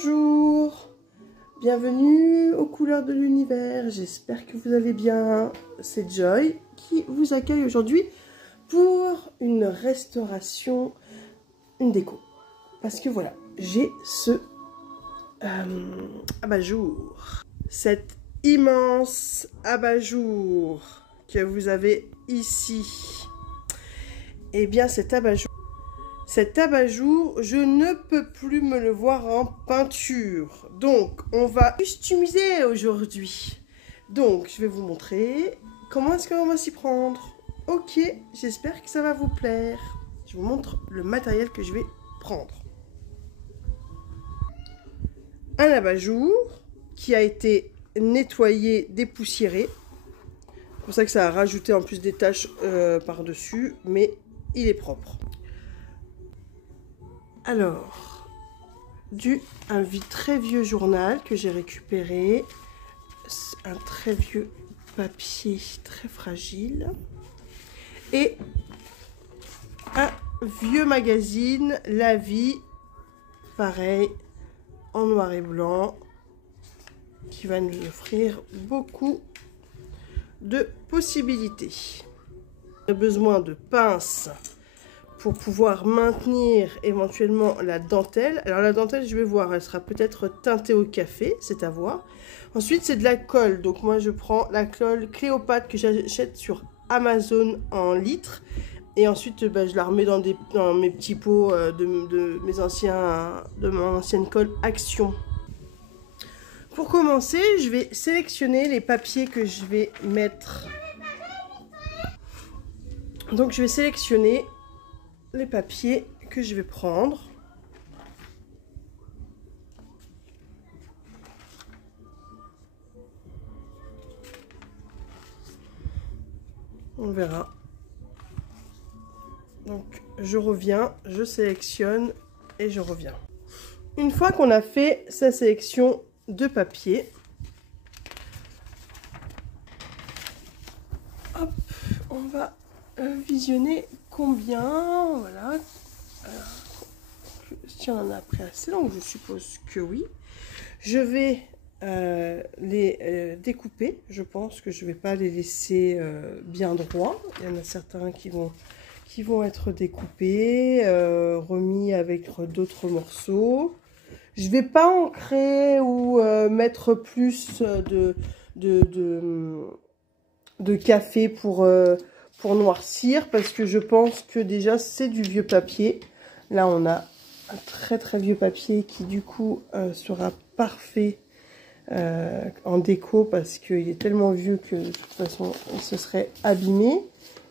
Bonjour, bienvenue aux couleurs de l'univers, j'espère que vous allez bien. C'est Joy qui vous accueille aujourd'hui pour une restauration, une déco. Parce que voilà, j'ai ce abat-jour, cet immense abat-jour que vous avez ici. Et bien cet abat-jour, je ne peux plus me le voir en peinture. Donc, on va customiser aujourd'hui. Donc, je vais vous montrer comment est-ce qu'on va s'y prendre. Ok, j'espère que ça va vous plaire. Je vous montre le matériel que je vais prendre. Un abat-jour qui a été nettoyé, dépoussiéré. C'est pour ça que ça a rajouté en plus des taches par-dessus, mais il est propre. Alors, un très vieux journal que j'ai récupéré, un très vieux papier très fragile et un vieux magazine La Vie, pareil, en noir et blanc, qui va nous offrir beaucoup de possibilités. On a besoin de pinces pour pouvoir maintenir éventuellement la dentelle. Alors la dentelle, je vais voir, elle sera peut-être teintée au café, c'est à voir. Ensuite, c'est de la colle. Donc moi, je prends la colle Cléopâtre que j'achète sur Amazon en litres. Et ensuite, je la remets dans mes petits pots de mon ancienne colle Action. Pour commencer, je vais sélectionner les papiers que je vais mettre. Donc je vais sélectionner les papiers que je vais prendre. On verra. Donc je reviens, je sélectionne et je reviens. Une fois qu'on a fait sa sélection de papier, hop, on va visionner combien, voilà. Si on en a pris assez, donc je suppose que oui. Je vais les découper. Je pense que je ne vais pas les laisser bien droits. Il y en a certains qui vont être découpés, remis avec d'autres morceaux. Je ne vais pas ancrer ou mettre plus de café pour noircir, parce que je pense que déjà c'est du vieux papier. Là on a un très très vieux papier qui du coup sera parfait en déco, parce qu'il est tellement vieux que de toute façon il se serait abîmé.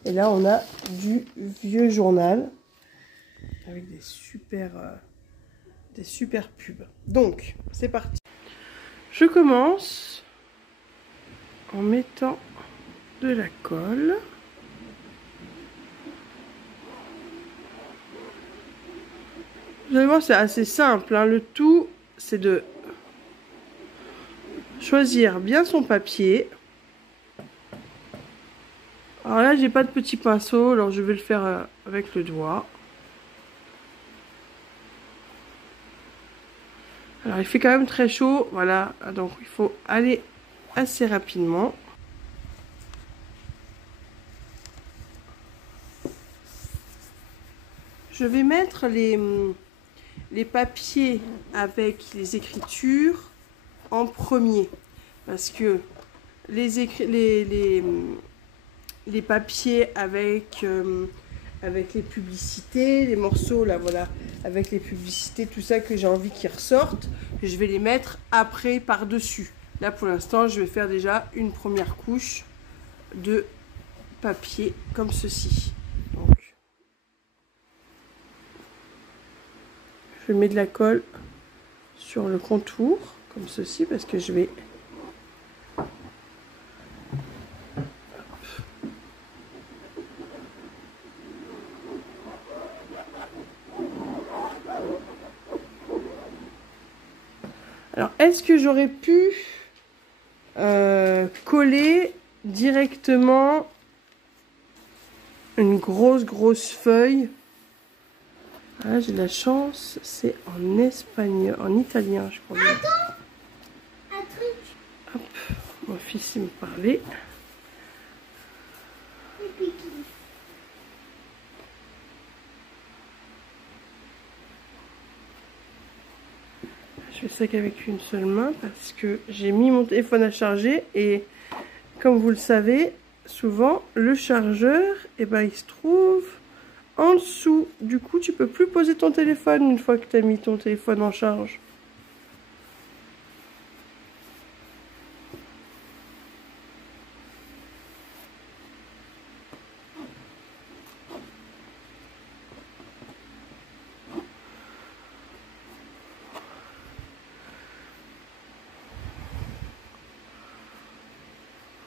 Et là on a du vieux journal avec des super pubs. Donc c'est parti. Je commence en mettant de la colle. Vous allez voir, c'est assez simple, hein. Le tout, c'est de choisir bien son papier. Alors là, j'ai pas de petit pinceau, alors je vais le faire avec le doigt. Alors il fait quand même très chaud, voilà, donc il faut aller assez rapidement. Je vais mettre les papiers avec les écritures en premier, parce que les papiers avec les publicités, les morceaux là, voilà, avec les publicités, tout ça que j'ai envie qu'ils ressortent, je vais les mettre après par-dessus. Là pour l'instant, je vais faire déjà une première couche de papier comme ceci. Donc, je mets de la colle sur le contour comme ceci, parce que je vais alors, est-ce que j'aurais pu coller directement une grosse feuille Ah, j'ai de la chance, c'est en espagnol, en italien, je crois. Attends, un truc. Hop, mon fils il me parlait. Je fais ça qu'avec une seule main parce que j'ai mis mon téléphone à charger et comme vous le savez, souvent le chargeur, eh ben, il se trouve en dessous. Du coup, tu peux plus poser ton téléphone une fois que tu as mis ton téléphone en charge.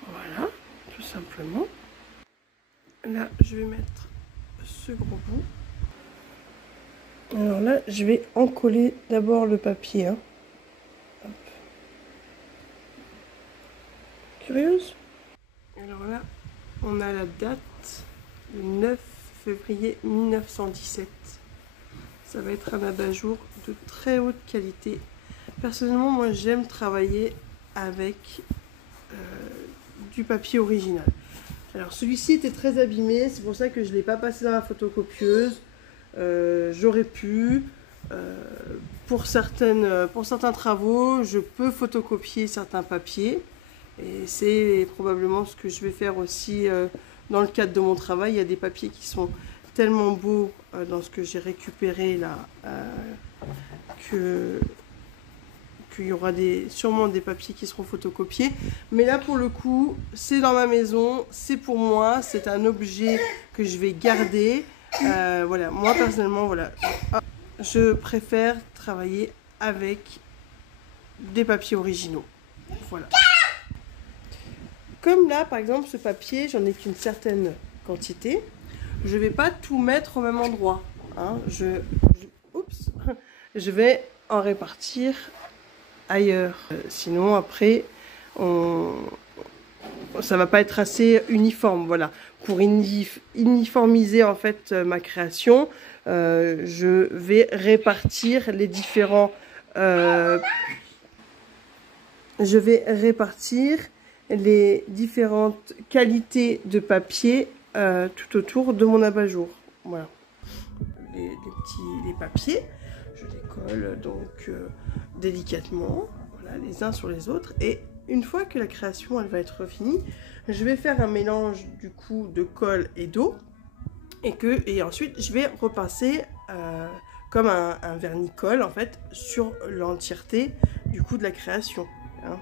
Voilà, tout simplement. Là, je vais mettre ce gros bout. Alors là, je vais encoller d'abord le papier. Hein. Hop. Curieuse? Alors là, on a la date, le 9 février 1917. Ça va être un abat-jour de très haute qualité. Personnellement, moi, j'aime travailler avec du papier original. Alors celui-ci était très abîmé, c'est pour ça que je ne l'ai pas passé dans la photocopieuse. J'aurais pu, pour certains travaux, je peux photocopier certains papiers. Et c'est probablement ce que je vais faire aussi dans le cadre de mon travail. Il y a des papiers qui sont tellement beaux dans ce que j'ai récupéré là, qu'il y aura sûrement des papiers qui seront photocopiés. Mais là, pour le coup, c'est dans ma maison, c'est pour moi, c'est un objet que je vais garder. Voilà, moi personnellement, voilà, je préfère travailler avec des papiers originaux. Voilà. Comme là, par exemple, ce papier, j'en ai qu'une certaine quantité. Je ne vais pas tout mettre au même endroit. Hein. Je vais en répartir ailleurs. Sinon, après, ça va pas être assez uniforme. Voilà. Pour uniformiser en fait ma création, je vais répartir les différents. Je vais répartir les différentes qualités de papier tout autour de mon abat-jour. Voilà. Les papiers, je les colle donc délicatement, voilà, les uns sur les autres. Et une fois que la création elle va être finie, je vais faire un mélange du coup de colle et d'eau et ensuite je vais repasser comme un vernis-colle en fait sur l'entièreté du coup de la création. Hein.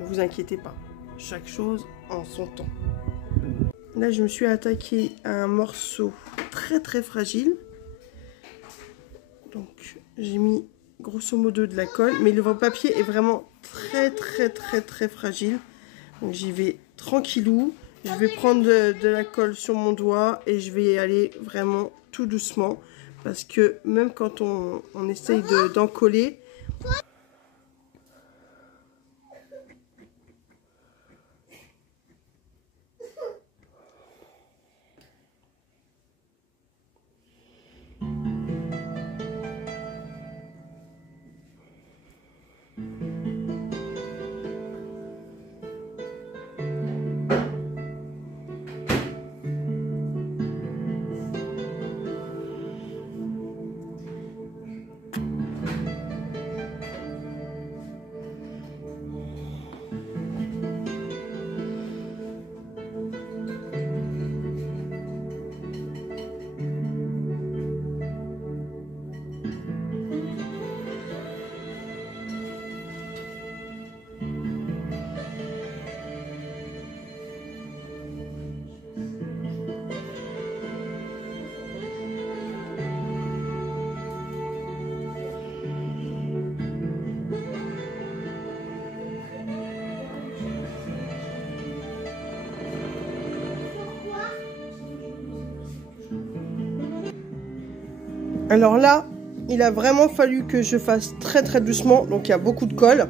Ne vous inquiétez pas, chaque chose en son temps. Là je me suis attaqué à un morceau très très fragile. Donc j'ai mis grosso modo de la colle, mais le papier est vraiment très fragile. Donc j'y vais tranquillou. Je vais prendre de la colle sur mon doigt et je vais y aller vraiment tout doucement. Parce que même quand on essaye d'en coller, alors là, il a vraiment fallu que je fasse très doucement. Donc il y a beaucoup de colle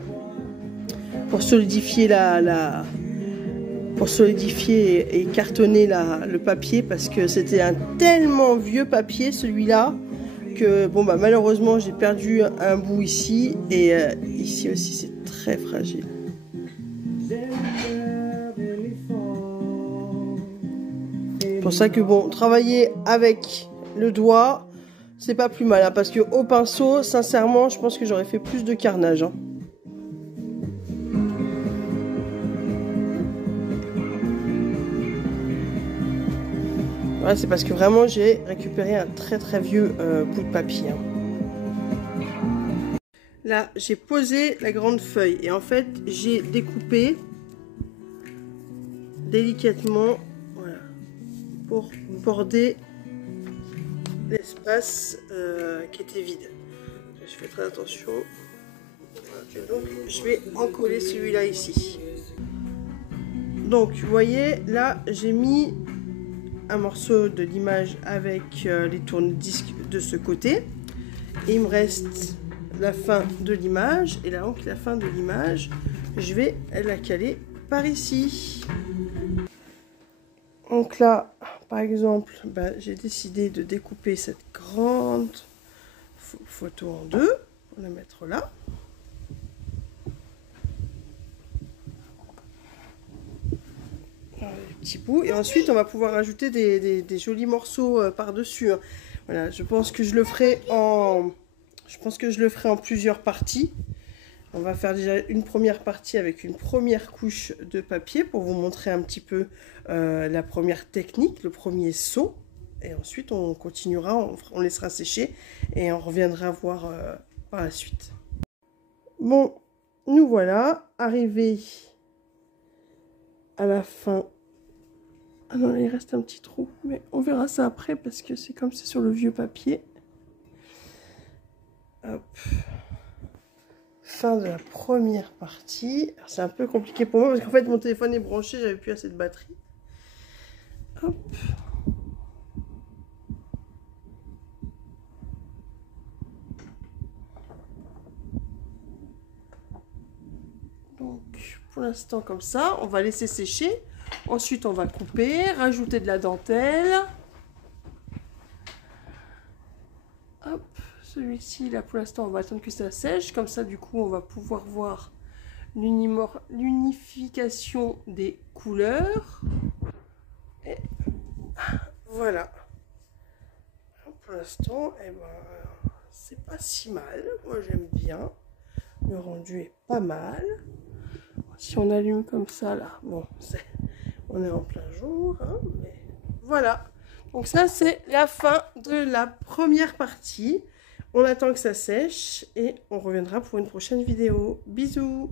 pour solidifier pour solidifier et cartonner le papier parce que c'était un tellement vieux papier celui-là que bon bah malheureusement j'ai perdu un bout ici et ici aussi c'est très fragile. C'est pour ça que bon, travailler avec le doigt c'est pas plus mal hein, parce que au pinceau sincèrement je pense que j'aurais fait plus de carnage hein. Ouais, c'est parce que vraiment j'ai récupéré un très vieux bout de papier. Là, j'ai posé la grande feuille et en fait, j'ai découpé délicatement voilà, pour border l'espace qui était vide. Je fais très attention. Okay, donc, je vais encoller celui-là ici. Donc, vous voyez, là, j'ai mis un morceau de l'image avec les tourne-disques de ce côté et il me reste la fin de l'image et là donc la fin de l'image je vais la caler par ici. Donc là par exemple j'ai décidé de découper cette grande photo en deux pour la mettre là. Petits bouts et ensuite on va pouvoir ajouter des jolis morceaux par dessus hein. Voilà, je pense que je le ferai en plusieurs parties. On va faire déjà une première partie avec une première couche de papier pour vous montrer un petit peu la première technique, le premier saut et ensuite on continuera, on laissera sécher et on reviendra voir par la suite. Bon, nous voilà arrivés à la fin. Ah non, il reste un petit trou, mais on verra ça après parce que c'est comme c'est sur le vieux papier. Hop. Fin de la première partie. C'est un peu compliqué pour moi parce qu'en fait mon téléphone est branché, j'avais plus assez de batterie. Hop. Donc pour l'instant comme ça, on va laisser sécher. Ensuite, on va couper, rajouter de la dentelle. Hop, celui-ci, là, pour l'instant, on va attendre que ça sèche. Comme ça, du coup, on va pouvoir voir l'unification des couleurs. Et voilà. Pour l'instant, eh ben, c'est pas si mal. Moi, j'aime bien. Le rendu est pas mal. Si on allume comme ça, là, bon, on est en plein jour, hein, mais voilà. Donc ça, c'est la fin de la première partie. On attend que ça sèche et on reviendra pour une prochaine vidéo. Bisous.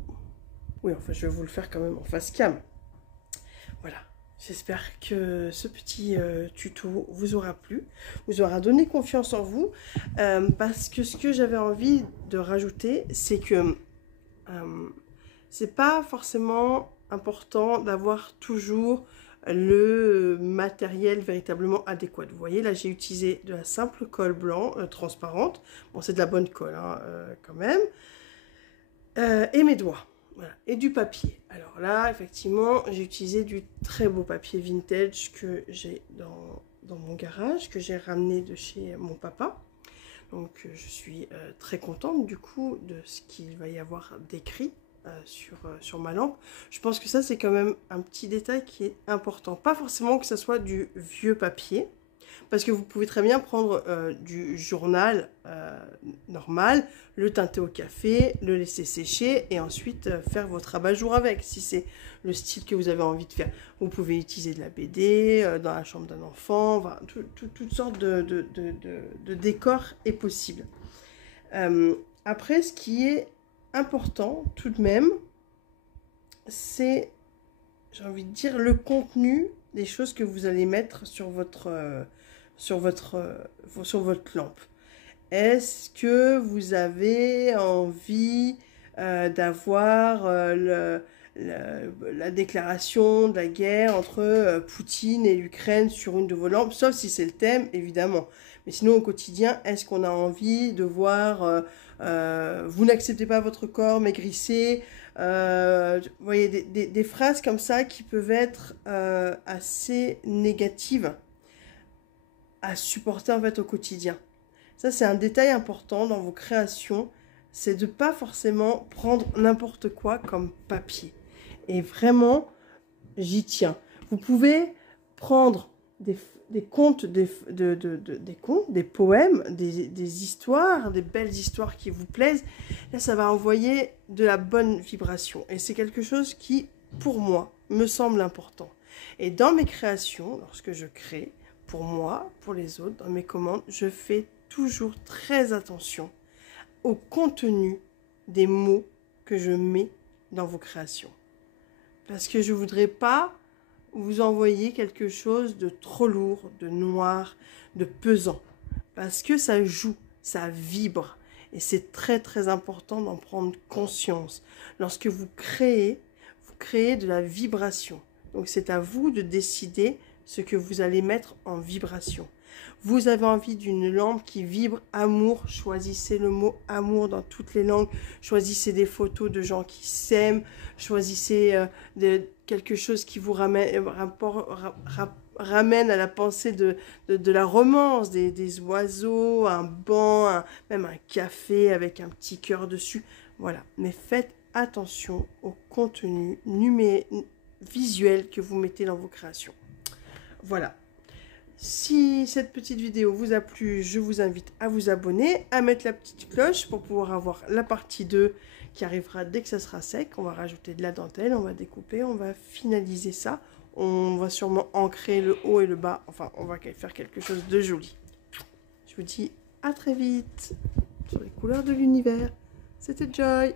Oui, enfin, je vais vous le faire quand même en face cam. Voilà. J'espère que ce petit tuto vous aura plu, vous aura donné confiance en vous, parce que ce que j'avais envie de rajouter, c'est que c'est pas forcément important d'avoir toujours le matériel véritablement adéquat. Vous voyez, là j'ai utilisé de la simple colle blanc transparente. Bon, c'est de la bonne colle hein, quand même. Et mes doigts. Voilà. Et du papier. Alors là, effectivement, j'ai utilisé du très beau papier vintage que j'ai dans mon garage, que j'ai ramené de chez mon papa. Donc je suis très contente du coup de ce qu'il va y avoir décrit sur ma lampe. Je pense que ça c'est quand même un petit détail qui est important. Pas forcément que ça soit du vieux papier, parce que vous pouvez très bien prendre du journal normal, le teinter au café, le laisser sécher et ensuite faire votre abat-jour avec, si c'est le style que vous avez envie de faire. Vous pouvez utiliser de la BD dans la chambre d'un enfant, enfin, toutes sortes de décors est possible. Après, ce qui est important tout de même, c'est, j'ai envie de dire, le contenu des choses que vous allez mettre sur votre lampe. Est-ce que vous avez envie d'avoir la déclaration de la guerre entre Poutine et l'Ukraine sur une de vos lampes, sauf si c'est le thème, évidemment. Mais sinon, au quotidien, est-ce qu'on a envie de voir vous n'acceptez pas votre corps, maigrissez, Vous voyez, des phrases comme ça qui peuvent être assez négatives à supporter en fait au quotidien. Ça, c'est un détail important dans vos créations, c'est de ne pas forcément prendre n'importe quoi comme papier. Et vraiment, j'y tiens. Vous pouvez prendre des contes, des contes, des poèmes, des histoires, des belles histoires qui vous plaisent. Là, ça va envoyer de la bonne vibration. Et c'est quelque chose qui, pour moi, me semble important. Et dans mes créations, lorsque je crée, pour moi, pour les autres, dans mes commandes, je fais toujours très attention au contenu des mots que je mets dans vos créations. Parce que je ne voudrais pas vous envoyer quelque chose de trop lourd, de noir, de pesant. Parce que ça joue, ça vibre. Et c'est très très important d'en prendre conscience. Lorsque vous créez de la vibration. Donc c'est à vous de décider ce que vous allez mettre en vibration. Vous avez envie d'une lampe qui vibre amour, choisissez le mot amour dans toutes les langues, choisissez des photos de gens qui s'aiment, choisissez quelque chose qui vous ramène à la pensée de la romance, des oiseaux, un banc, même un café avec un petit cœur dessus. Voilà, mais faites attention au contenu visuel que vous mettez dans vos créations. Voilà. Si cette petite vidéo vous a plu, je vous invite à vous abonner, à mettre la petite cloche pour pouvoir avoir la partie 2 qui arrivera dès que ça sera sec. On va rajouter de la dentelle, on va découper, on va finaliser ça. On va sûrement ancrer le haut et le bas. Enfin, on va faire quelque chose de joli. Je vous dis à très vite sur les couleurs de l'univers. C'était Joy.